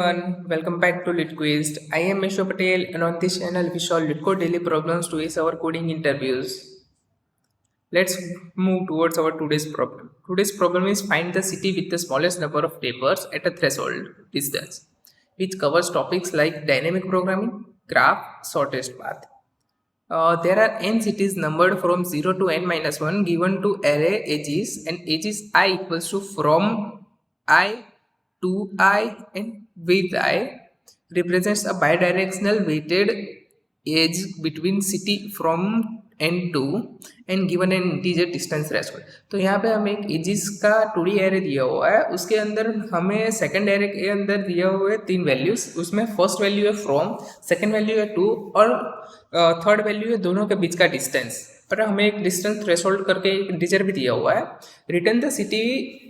Everyone, welcome back to LitQuest. I am Mesho Patel, and on this channel we solve LitCode daily problems to ace our coding interviews. Let's move towards our today's problem. Today's problem is find the city with the smallest number of neighbors at a threshold distance, which covers topics like dynamic programming, graph, shortest path. There are n cities numbered from 0 to n minus 1 given to array edges, and edges I equals to from I to I, and with I represents a bidirectional weighted edge between city from n to and given an integer distance threshold. तो यहाँ पे हमें एक edges का 2D array दिया हुआ है, उसके अंदर हमें सेकंड एरे के अंदर दिया हुआ है 3 वैल्यूज, उसमें फर्स्ट वैल्यू है फ्रॉम, सेकंड वैल्यू है टू और थर्ड वैल्यू है दोनों के बीच का डिस्टेंस। पर हमें एक डिस्टेंस थ्रेशोल्ड करके एक इंटीजर भी दिया हुआ है। Return the city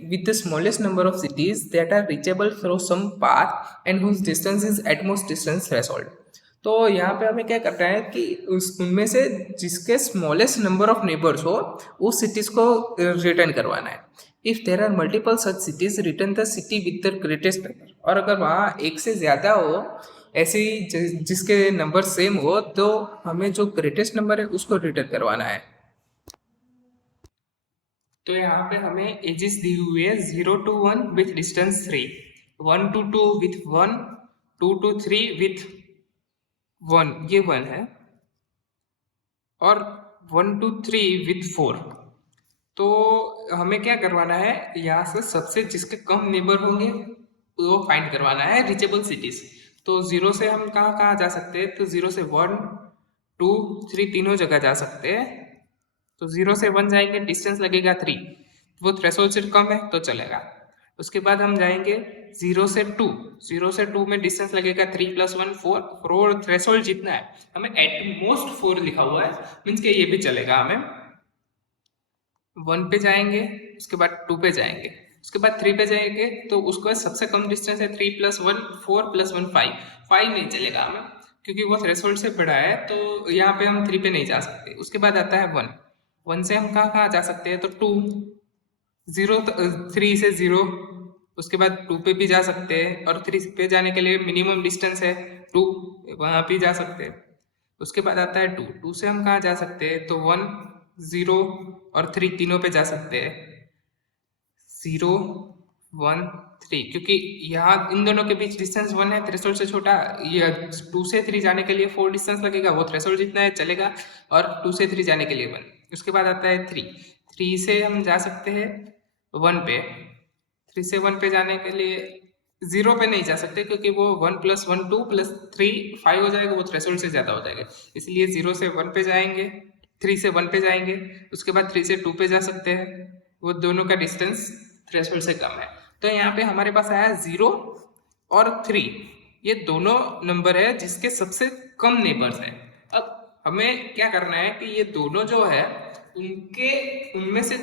with the smallest number of cities that are reachable through some path and whose distance is at most distance threshold. तो यहाँ पे हमें क्या करना है कि उनमें से जिसके स्मॉलेस्ट नंबर ऑफ नेबर्स हो उस सिटीज को रिटर्न करवाना है। If there are multiple such cities return the city with the greatest number. और अगर वहाँ एक से ज़्यादा हो ऐसे ही जिसके नंबर सेम हो तो हमें जो ग्रेटेस्ट नंबर है उसको रिटर्न करवाना है। तो यहाँ पे हमें एजेस दी हुई है 0 to 1 with distance 3, 1 to 2 with 1, 2 to 3 with 1, ये 1 है, और 1 to 3 विथ 4। तो हमें क्या करवाना है, यहाँ से सबसे जिसके कम नेबर होंगे वो फाइंड करवाना है रीचेबल सिटीज। तो 0 से हम कहाँ कहाँ जा सकते हैं, तो 0 से 1, 2, 3 तीनों जगह जा सकते हैं। तो 0 से 1 जाएंगे, डिस्टेंस लगेगा 3, वो थ्रेशोल्ड से कम है तो चलेगा। उसके बाद हम जाएंगे 0 से 2, 0 से 2 में डिस्टेंस लगेगा 3 + 1 4, और थ्रेशोल्ड जितना है हमें एट मोस्ट 4 लिखा हुआ है, मीन्स के ये भी चलेगा। हमें 1 पे जाएंगे, उसके बाद 2 पे जाएंगे, उसके बाद 3 पे जाएंगे, तो उसका सबसे कम डिस्टेंस है 3 + 1 4 + 1 5, 5 नहीं चलेगा हमें क्योंकि वो थ्रेशोल्ड से बड़ा है, तो यहाँ पे हम 3 पे नहीं जा सकते। उसके बाद आता है 1, 1 से हम कहाँ कहाँ जा सकते हैं, तो 2, 0 3 से 0, उसके बाद 2 पे भी जा सकते हैं, और 3 पे जाने के लिए मिनिमम डिस्टेंस है 2, वहाँ भी जा सकते हैं। उसके बाद आता है 2, 2 से हम कहाँ जा सकते हैं, तो 1, 0 और 3 तीनों पे जा सकते हैं, 0 1 3, क्योंकि यहाँ इन दोनों के बीच डिस्टेंस 1 है, थ्रेशोल्ड से छोटा। ये 2 से 3 जाने के लिए 4 डिस्टेंस लगेगा, वो थ्रेशोल्ड जितना है चलेगा, और 2 से 3 जाने के लिए 1। उसके बाद आता है 3, 3 से हम जा सकते हैं 1 पे, 3 से 1 पे जाने के लिए 0 पे नहीं जा सकते क्योंकि वो 1 + 1 2 + 3 5 हो जाएगा, वो थ्रेशोल्ड से ज़्यादा हो जाएगा, इसलिए 0 से 1 पे जाएंगे, 3 से 1 पे जाएंगे, उसके बाद 3 से 2 पे जा सकते हैं, वो दोनों का डिस्टेंस थ्रेशोल्ड से कम है। तो यहाँ पे हमारे पास आया 0 और 3, ये दोनों नंबर है जिसके सबसे कम नेबर्स हैं। अब हमें क्या करना है कि ये दोनों जो है उनमें से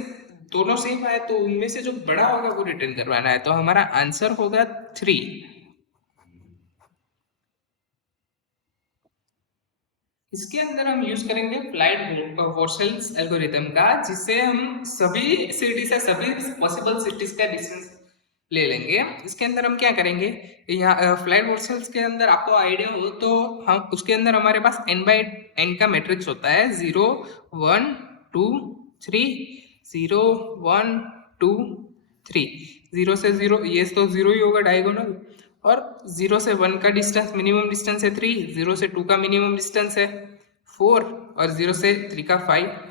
दोनों सेम आए तो उनमें से जो बड़ा होगा वो रिटर्न करवाना है। तो हमारा आंसर होगा 3। इसके अंदर हम यूज करेंगे फ्लाइट वॉर्सेल्स एल्गोरिथम का, जिससे हम सभी सिटी से सभी पॉसिबल सिटीज का डिस्टेंस ले लेंगे। इसके अंदर हम क्या करेंगे, यहाँ फ्लाइट वॉर्सेल्स के अंदर आपको आइडिया हो तो हम उसके अंदर हमारे पास n/n का मैट्रिक्स होता है, 0 1 2 3, 0 1 2 3, 0 से 0, ये तो 0 ही होगा डायगोनल, और 0 से 1 का डिस्टेंस मिनिमम डिस्टेंस है 3, 0 से 2 का मिनिमम डिस्टेंस है 4, और 0 से 3 का 5।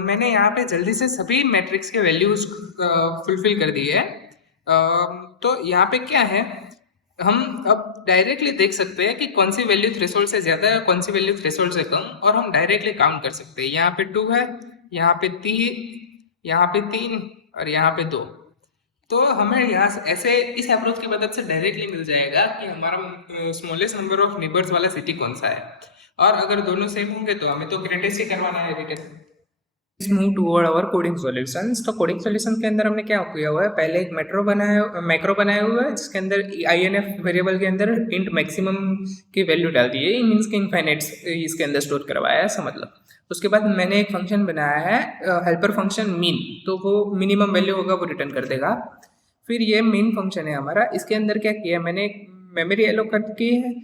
मैंने यहाँ पे जल्दी से सभी मैट्रिक्स के वैल्यूज फुलफिल कर दिए है। तो यहाँ पे क्या है, हम अब डायरेक्टली देख सकते हैं कि कौन सी वैल्यू थ्रेशोल्ड से ज्यादा है, कौन सी वैल्यू थ्रेशोल्ड से कम, और हम डायरेक्टली काउंट कर सकते हैं। यहाँ पे 2 है, यहाँ पे 3, यहाँ पे 3, और यहाँ पे 2। तो हमें यहाँ से ऐसे इस अप्रोच की मदद से डायरेक्टली मिल जाएगा कि हमारा स्मॉलेस्ट नंबर ऑफ नेबर्स वाला सिटी कौन सा है, और अगर दोनों सेम होंगे तो हमें तो ग्रेटेस्ट ही करवाना है return. Move toward our coding solutions. तो कोडिंग सॉल्यूशन के अंदर हमने क्या किया हुआ है, पहले एक मैक्रो बनाया हुआ है जिसके अंदर INF वेरिएबल के अंदर इंट मैक्सिमम की वैल्यू डाल दी है, मीन्स कि इनफाइनाइट इसके अंदर स्टोर करवाया है, ऐसा मतलब। उसके बाद मैंने एक फंक्शन बनाया है हेल्पर फंक्शन मीन, तो वो मिनिमम वैल्यू होगा वो रिटर्न कर देगा। फिर ये मेन फंक्शन है हमारा, इसके अंदर क्या किया, मैंने मेमोरी एलोकेट की है,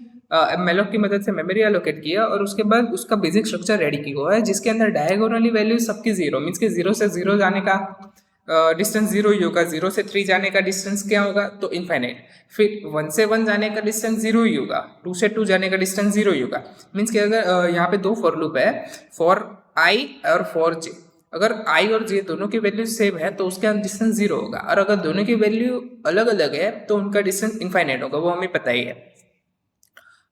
मेलोक की मदद से मेमोरी एलोकेट किया और उसके बाद उसका बेसिक स्ट्रक्चर रेडी किया हुआ है जिसके अंदर डायगोनली वैल्यू सबकी जीरो, मीन्स के 0 से 0 जाने का डिस्टेंस 0 ही होगा, 0 से 3 जाने का डिस्टेंस क्या होगा, तो इनफाइनाइट। फिर 1 से 1 जाने का डिस्टेंस 0 ही होगा, 2 से 2 जाने का डिस्टेंस 0 ही होगा। मीन्स कि अगर यहाँ पे दो फॉर लूप है, फॉर i और फॉर j, अगर i और j दोनों की वैल्यू सेम है तो उसका डिस्टेंस 0 होगा, और अगर दोनों की वैल्यू अलग अलग है तो उनका डिस्टेंस इनफाइनाइट होगा, वो हमें पता ही है।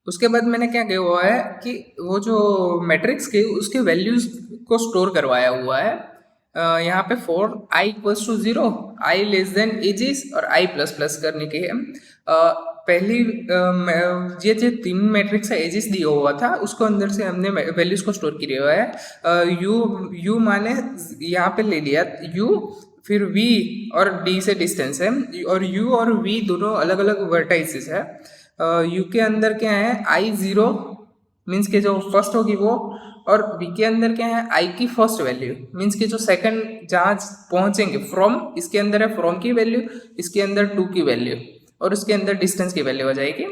उसके बाद मैंने क्या किया हुआ है कि वो जो मैट्रिक्स के उसके वैल्यूज को स्टोर करवाया हुआ है यहाँ पे for i equals to 0, i less than edges और i प्लस प्लस करने के है। पहली ये जो तीन मैट्रिक्स है एजिस दिया हुआ था उसको अंदर से हमने वैल्यूज को स्टोर किया हुआ है। यू माने यहाँ पे ले लिया u, फिर v और d से डिस्टेंस है, और u और v दोनों अलग अलग वर्टाइसेस है। यू के अंदर क्या है i0 मीन्स के जो फर्स्ट होगी वो, और v के अंदर क्या है i की फर्स्ट वैल्यू मीन्स के जो सेकंड जहाँ पहुंचेंगे फ्रॉम, इसके अंदर है फ्रॉम की वैल्यू, इसके अंदर 2 की वैल्यू और उसके अंदर डिस्टेंस की वैल्यू हो जाएगी।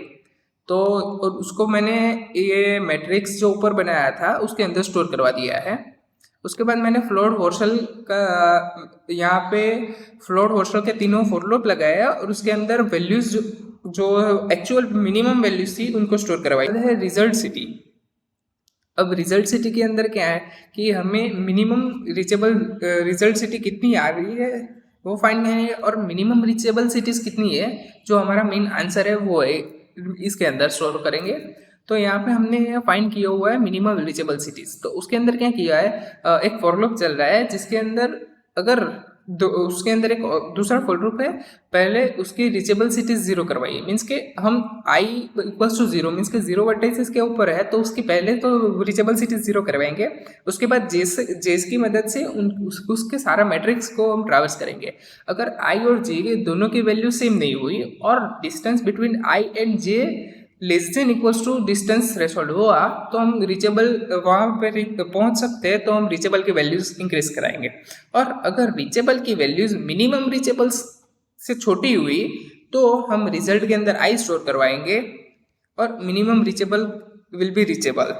तो और उसको मैंने ये मैट्रिक्स जो ऊपर बनाया था उसके अंदर स्टोर करवा दिया है। उसके बाद मैंने फ्लोट वॉर्शल का यहाँ पे फ्लोट वॉर्शल के तीनों फॉर लूप लगाया और उसके अंदर वैल्यूज जो एक्चुअल मिनिमम वैल्यूज थी उनको स्टोर करवाई है रिजल्ट सिटी। अब रिजल्ट सिटी के अंदर क्या है कि हमें मिनिमम रीचेबल रिजल्ट सिटी कितनी आ रही है वो फाइंड करनी है, और मिनिमम रीचेबल सिटीज कितनी है जो हमारा मेन आंसर है वो है इसके अंदर स्टोर करेंगे। तो यहाँ पे हमने फाइंड किया हुआ है मिनिमम रीचेबल सिटीज। तो उसके अंदर क्या किया है, एक फॉर लूप चल रहा है जिसके अंदर अगर उसके अंदर एक दूसरा फॉर लूप है, पहले उसकी रीचेबल सिटीज 0 करवाइए, मीन्स के हम i इक्वल्स टू 0 मीन्स के 0 वर्टाइसेस के ऊपर है तो उसकी पहले तो रीचेबल सिटीज 0 करवाएंगे। उसके बाद जेस की मदद से उसके सारा मैट्रिक्स को हम ट्रैवर्स करेंगे। अगर i और j दोनों की वैल्यू सेम नहीं हुई और distance between i and j less than equals to distance threshold हुआ तो हम रीचेबल वहाँ पर पहुँच सकते हैं, तो हम रीचेबल की वैल्यूज इंक्रीज कराएंगे। और अगर रीचेबल की वैल्यूज मिनिमम रीचेबल्स से छोटी हुई तो हम रिजल्ट के अंदर i स्टोर करवाएंगे और minimum reachable will be reachable.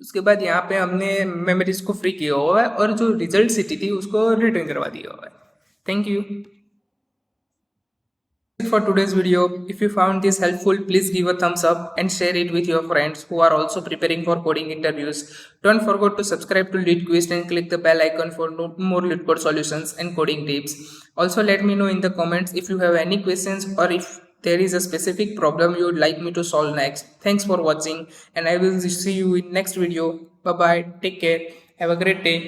उसके बाद यहाँ पे हमने मेमोरीज को फ्री किया हुआ है और जो रिजल्ट सिटी थी उसको रिटर्न करवा दिया हुआ है। Thank you for today's video. If you found this helpful, please give a thumbs up and share it with your friends who are also preparing for coding interviews. Don't forget to subscribe to LeetQuest and click the bell icon for more LeetCode solutions and coding tips. Also, let me know in the comments if you have any questions or if there is a specific problem you would like me to solve next. Thanks for watching and I will see you in next video. Bye bye. Take care. Have a great day.